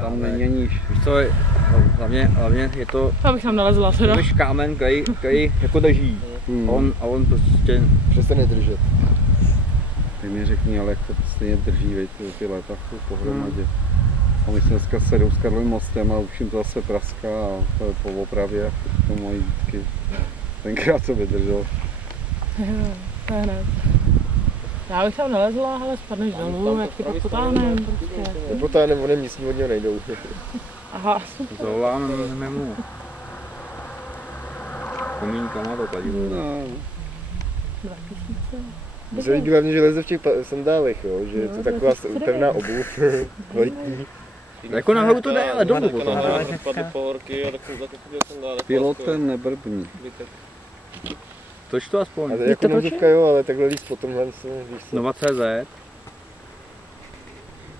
Tam není níž. Víš co, hlavně je to... Abych tam nalezla teda. Víš kámen, který jako drží. A on prostě... Přestane držet. Ty mi řekni, ale jak to stejně drží, veď, ty léta pohromadě. A my jsme dneska sedou s Karlovým mostem a už jim to zase praská a to je po opravě. To mají vždycky. Tenkrát co vydržel. To je hned. Já bych tam nalezla, ale spadneš dolů, jak ty pak potáhnem prostě. Nepotáhnem, onem místní od něho nejdou. Aha. Zavoláme mu. Komínkama to tady. No. 2000. Mně se líbí hlavně, že leze v těch sandálech, jo? Že je to taková pevná obuv, kvalitní. Jako nahoru to jde, ale dolů potom. Pilotem nebrbní. Toč to aspoň. Ale jako noživka jo, ale takhle líst po tomhle, víš co. Nova.cz.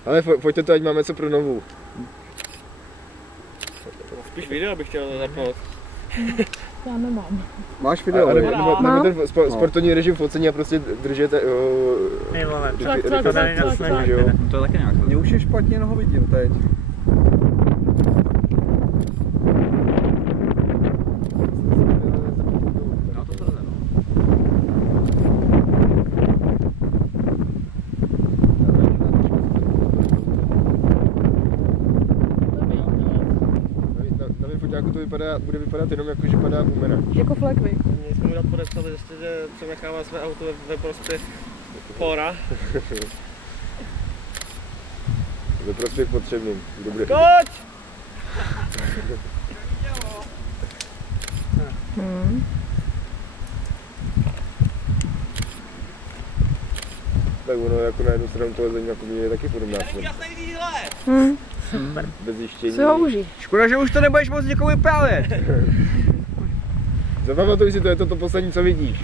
Ale pojďte to, ať máme co pro novou. Spíš video bych chtěl zapnout. Já nemám. Máš video? A nebo ten sportovní režim focení a prostě držete rychle, že jo. To je taky nějak. Mě už je špatně, no ho vidím teď. Jako to bude vypadat jenom jako, že padá bumena. Jako flekvy. Měli jsme mu dát podepsat, že přenechává své auto ve prospěch fóra. Ve prospěch potřebným. Dobrý. Skoč! Tak ono jako na jednu stranu toho lezení jako je taky podobná. Bez zjištění. Co ho uží? Škoda, že už to nebudeš moc někomu vyprávět. Zapamatuj si, to je to poslední, co vidíš.